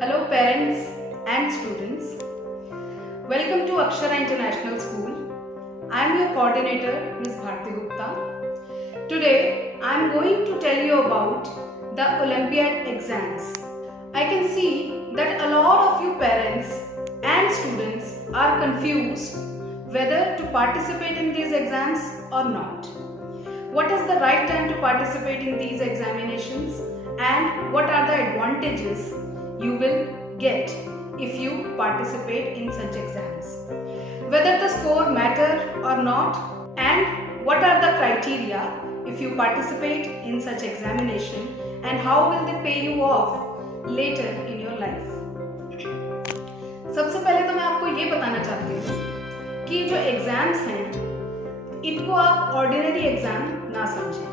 Hello parents and students. Welcome to Akshara International School. I am your coordinator Ms. Bharti Gupta. Today I am going to tell you about the Olympiad exams. I can see that a lot of you parents and students are confused whether to participate in these exams or not. What is the right time to participate in these examinations and what are the advantages you will get if you participate in such exams? Whether the score matter or not, and what are the criteria if you participate in such examination and how will they pay you off later in your life. सबसे पहले तो मैं आपको ये बताना चाहती हूँ कि जो एग्जाम्स हैं इनको आप ऑर्डिनरी एग्जाम ना समझें.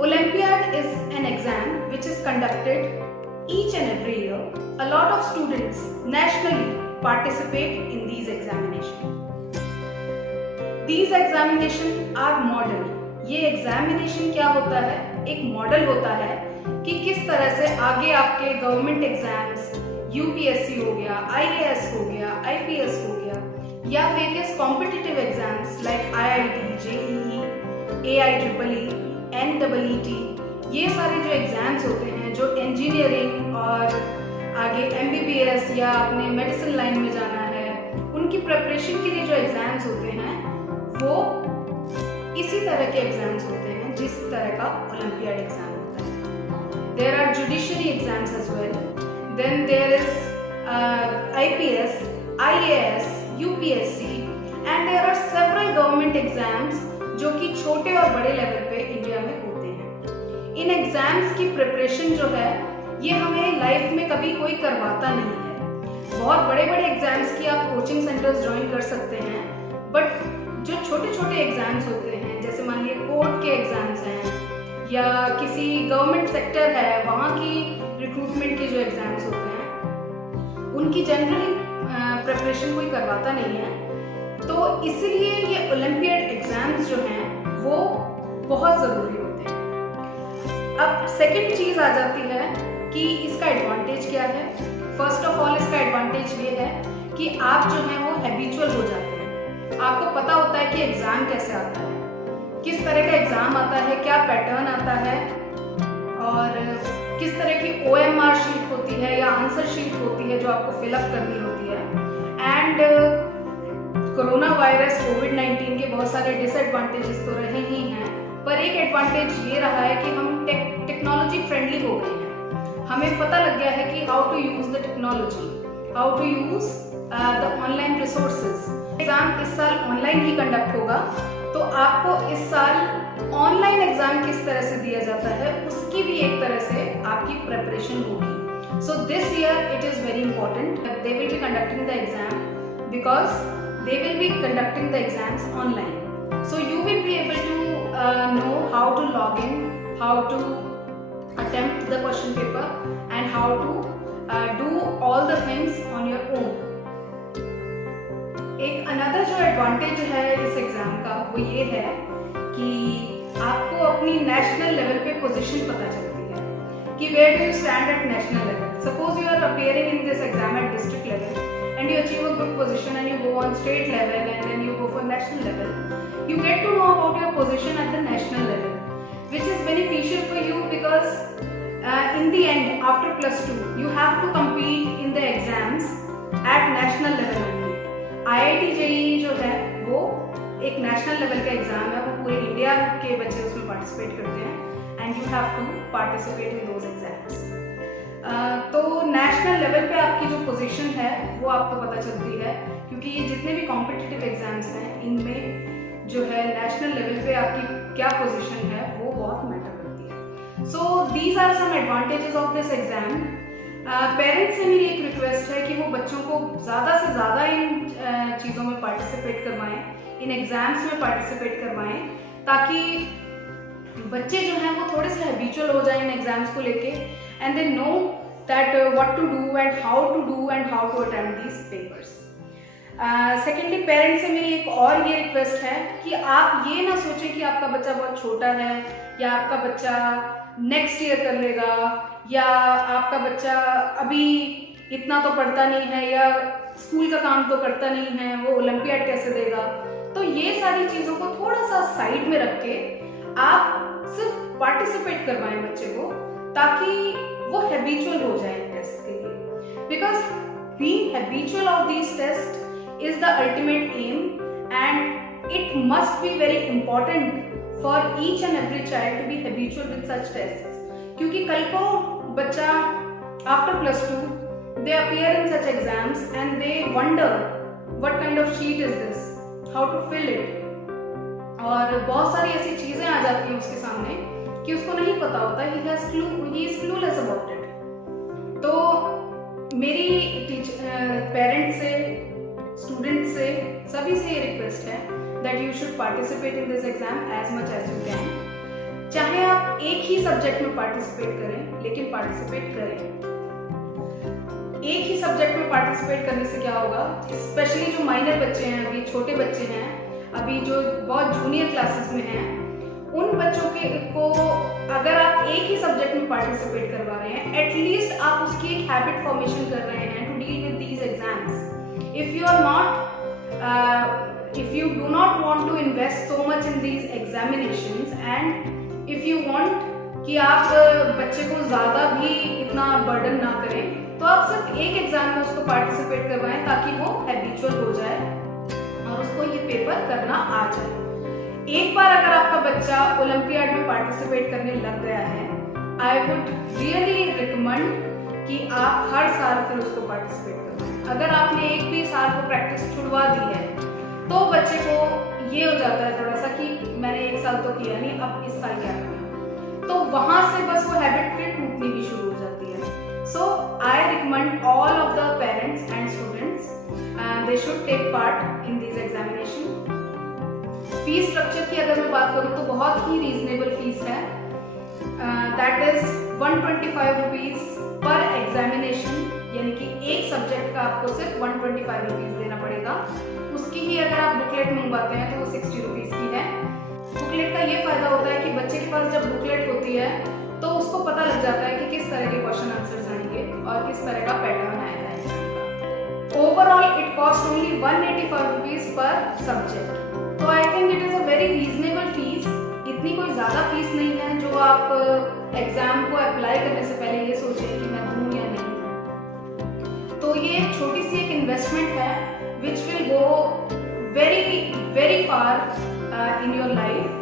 Olympiad is an exam which is conducted each and every year. A lot of students nationally participate in these examinations. These examinations are model. ये examination क्या होता है? एक मॉडल होता है कि किस तरह से आगे आपके गवर्नमेंट एग्जाम्स, यूपीएससी हो गया, आईएएस हो गया, आईपीएस हो गया, या various competitive exams like IIT, JEE, AI triple, N double E T, ये सारे जो एग्जाम्स होते हैं जो इंजीनियरिंग और आगे एमबीबीएस या अपने मेडिसिन लाइन में जाना है, उनकी प्रिपरेशन के लिए जो एग्जाम्स होते हैं वो इसी तरह के एग्जाम्स होते हैं जिस तरह का ओलंपियाड एग्जाम होता है. There are judiciary exams as well, then there is IPS, IAS, UPSC and there are several government exams जो कि छोटे और बड़े लेवल पे इंडिया में होते हैं. इन एग्जाम्स की प्रिपरेशन जो है ये हमें लाइफ में कभी कोई करवाता नहीं है. बहुत बड़े बड़े एग्जाम्स की आप कोचिंग सेंटर्स ज्वाइन कर सकते हैं, बट जो छोटे छोटे एग्जाम्स होते हैं जैसे मान लीजिए कोर्ट के एग्जाम्स हैं या किसी गवर्नमेंट सेक्टर है वहाँ की रिक्रूटमेंट के जो एग्जाम्स होते हैं उनकी जनरली प्रिपरेशन कोई करवाता नहीं है. तो इसलिए ये ओलंपियाड एग्जाम्स जो हैं वो बहुत ज़रूरी होते हैं. अब सेकंड चीज आ जाती है कि इसका एडवांटेज क्या है. फर्स्ट ऑफ ऑल इसका एडवांटेज ये है कि आप जो है वो हैबिचुअल हो जाते हैं. आपको पता होता है कि एग्जाम कैसे आता है, किस तरह का एग्जाम आता है, क्या पैटर्न आता है और किस तरह की OMR शीट होती है या आंसर शीट होती है जो आपको फिलअप करनी होती है. एंड कोरोना वायरस कोविड-19 के बहुत सारे डिसएडवांटेजेस तो रहे ही हैं, पर एक एडवांटेज ये रहा है कि हम टेक्नोलॉजी फ्रेंडली हो गए हैं. हमें पता लग गया है कि how to use the technology, how to use the online resources. Exam इस साल ऑनलाइन ही कंडक्ट होगा, तो आपको इस साल ऑनलाइन एग्जाम किस तरह से दिया जाता है उसकी भी एक तरह से आपकी प्रिपरेशन होगी. So this year it is very important. They will be conducting the exam because they will be conducting the exams online. So you will be able to know how to log in, how to attempt the question paper and how to do all the things on your own. एक another जो advantage है इस exam का वो ये है कि आपको अपनी नेशनल लेवल पे पोजीशन पता चलती है कि where do you stand at national level. Suppose you are appearing in this exam at district level and you achieve a good position and you go on state level and then you go for national level. You get to know about your position at the national level, which is beneficial for you because in the end, after +2, you have to compete in the exams at national level only. IIT JEE जो है वो एक national level का exam है, वो पूरे India के बच्चे उसमें पार्टिसिपेट करते हैं and you have to participate in those exams. तो नेशनल लेवल पे आपकी जो पोजीशन है वो आपको पता चलती है क्योंकि ये जितने भी कॉम्पिटिटिव एग्जाम्स हैं इनमें जो है नेशनल लेवल पे आपकी क्या पोजीशन है वो बहुत मैटर करती है. So these are some advantages of this exam. Parents से मेरी एक रिक्वेस्ट है कि वो बच्चों को ज़्यादा से ज़्यादा इन चीज़ों में पार्टिसिपेट करवाएं, इन एग्जाम्स में पार्टिसिपेट करवाएं ताकि बच्चे जो हैं वो थोड़े से हैबिचुअल हो जाएं इन एग्जाम्स को लेके and they know that what to do and how to attempt these papers. Secondly parents से मेरी एक और ये रिक्वेस्ट है कि आप ये ना सोचें कि आपका बच्चा बहुत छोटा है या आपका बच्चा नेक्स्ट ईयर कर लेगा या आपका बच्चा अभी इतना तो पढ़ता नहीं है या स्कूल का काम तो करता नहीं है, वो ओलंपियाड कैसे देगा। तो ये सारी चीज़ों को थोड़ा सा साइड में रख के आप सिर्फ पार्टिसिपेट करवाएं बच्चे को, ताकि वो हैबिचुअल हो जाए टेस्ट के लिए। Because being habitual of these test is the ultimate aim and it must be very important for each and every child to be habitual with such test. क्योंकि कल को बच्चा after +2 they appear in such exams and they wonder what kind of sheet is this, how to fill it, और बहुत सारी ऐसी चीजें आ जाती हैं उसके सामने कि उसको नहीं पता होता, he is clueless about it। तो मेरी पेरेंट्स से, स्टूडेंट से, सभी से ये रिक्वेस्ट है that you should participate in this exam as much as you can। चाहे आप एक ही सब्जेक्ट में पार्टिसिपेट करें, लेकिन पार्टिसिपेट करें। एक ही सब्जेक्ट में पार्टिसिपेट करने से क्या होगा, स्पेशली जो माइनर बच्चे हैं, अभी छोटे बच्चे हैं, अभी जो बहुत जूनियर क्लासेस में हैं, उन बच्चों को अगर आप एक ही सब्जेक्ट में पार्टिसिपेट करवा रहे हैं, एटलीस्ट आप उसकी एक हैबिट फॉर्मेशन कर रहे हैं to deal with these exams. If you do not want to invest so much in these examinations and if you want कि आप बच्चे को ज़्यादा भी इतना बर्डन ना करें, तो आप सिर्फ एक एग्जाम में उसको पार्टिसिपेट करवाएं ताकि वो हैबिचुअल हो जाए और उसको ये पेपर करना आ जाए। एक बार अगर आपका बच्चा ओलंपियाड में पार्टिसिपेट करने लग गया है, आई वुड रियली रिकमेंड कि आप हर साल फिर उसको पार्टिसिपेट करवाएं। अगर आपने एक भी साल को प्रैक्टिस छुड़वा दी है तो बच्चे को ये हो जाता है थोड़ा सा कि मैंने एक साल तो किया नहीं, अब इस साल क्या करना, तो वहां से बस वो हैबिट फिर टूटनी भी शुरू हो जाती है। So I recommend all of the parents and students they should take part in these examination। Fees structure की अगर मैं बात करूँ तो बहुत ही रीजनेबल फीस है, that is 125 rupees per examination, यानी कि एक सब्जेक्ट का आपको सिर्फ 125 रुपीज देना पड़ेगा। उसकी ही अगर आप बुकलेट मंगवाते हैं तो वो 60 रुपीज की है। बुकलेट का ये फायदा होता है कि बच्चे के पास जब बुकलेट होती है तो उसको पता लग जाता है कि किस तरह के क्वेश्चन आंसर्स आएंगे और किस तरह का पैटर्न आएगा एग्जाम का। Overall it cost only 185 rupees पर सब्जेक्ट, तो I think it is a very reasonable fees. इतनी कोई ज़्यादा फीस नहीं है जो आप एग्जाम को अप्लाई करने से पहले ये सोचें कि मैं दूँ या नहीं। तो ये एक छोटी सी एक इन्वेस्टमेंट है which will go very very far in your life,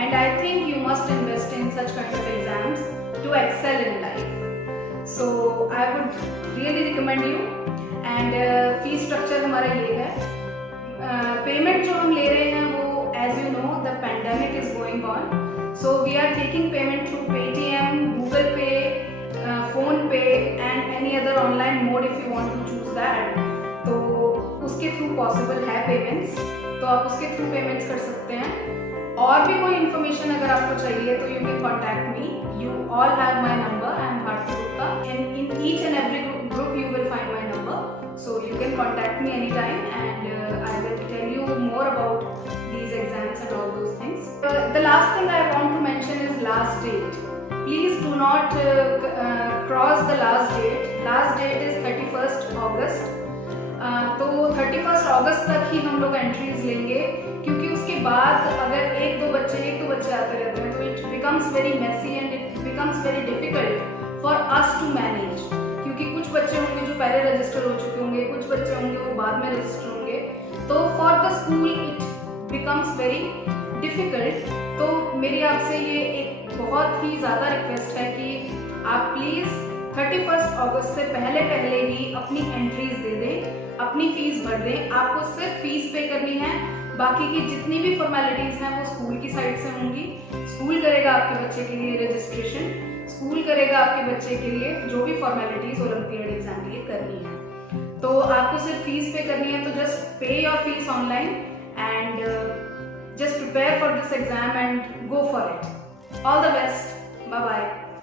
and I think you must invest in such kind of exams to excel in life। So I would really recommend you, and fee structure हमारा ये है। Payment जो हम ले रहे हैं वो as you know the pandemic is going on, so we are taking payment through Paytm, Google Pay, Phone Pay and any other online mode if you want to choose that। तो उसके through possible है payments, तो आप उसके through payments कर सकते हैं। और भी कोई इन्फॉर्मेशन अगर आपको चाहिए तो you can contact me, you all have my number, I am Bharti Gupta, and in each and every group you will find my number, so you can contact me anytime and I will tell you more about these exams and all those things। The last thing I want to mention is last date। Please do not cross the last date। Last date is 31st August। तो 31st अगस्त तक ही हम लोग entries लेंगे, क्योंकि उसके बाद अगर एक दो बच्चे आते रहते हैं तो it becomes very messy and it becomes very difficult for us to manage. क्योंकि कुछ बच्चे होंगे जो पहले रजिस्टर हो चुके होंगे, कुछ बच्चे होंगे वो बाद में रजिस्टर होंगे, तो for the school it becomes very difficult. तो मेरी आपसे ये एक बहुत ही ज़्यादा रिक्वेस्ट है कि आप प्लीज़ 31 अगस्त से पहले ही अपनी एंट्रीज दे दें, अपनी फीस भर दें। आपको सिर्फ फीस पे करनी है, बाकी की जितनी भी फॉर्मेलिटीज हैं वो स्कूल की साइड से होंगी। स्कूल करेगा आपके बच्चे के लिए रजिस्ट्रेशन, स्कूल करेगा आपके बच्चे के लिए जो भी फॉर्मेलिटीज ओलंपियाड एग्जाम के लिए करनी है। तो आपको सिर्फ फीस पे करनी है, तो just pay your fees online and just prepare for this exam and go for it. All the best, bye bye.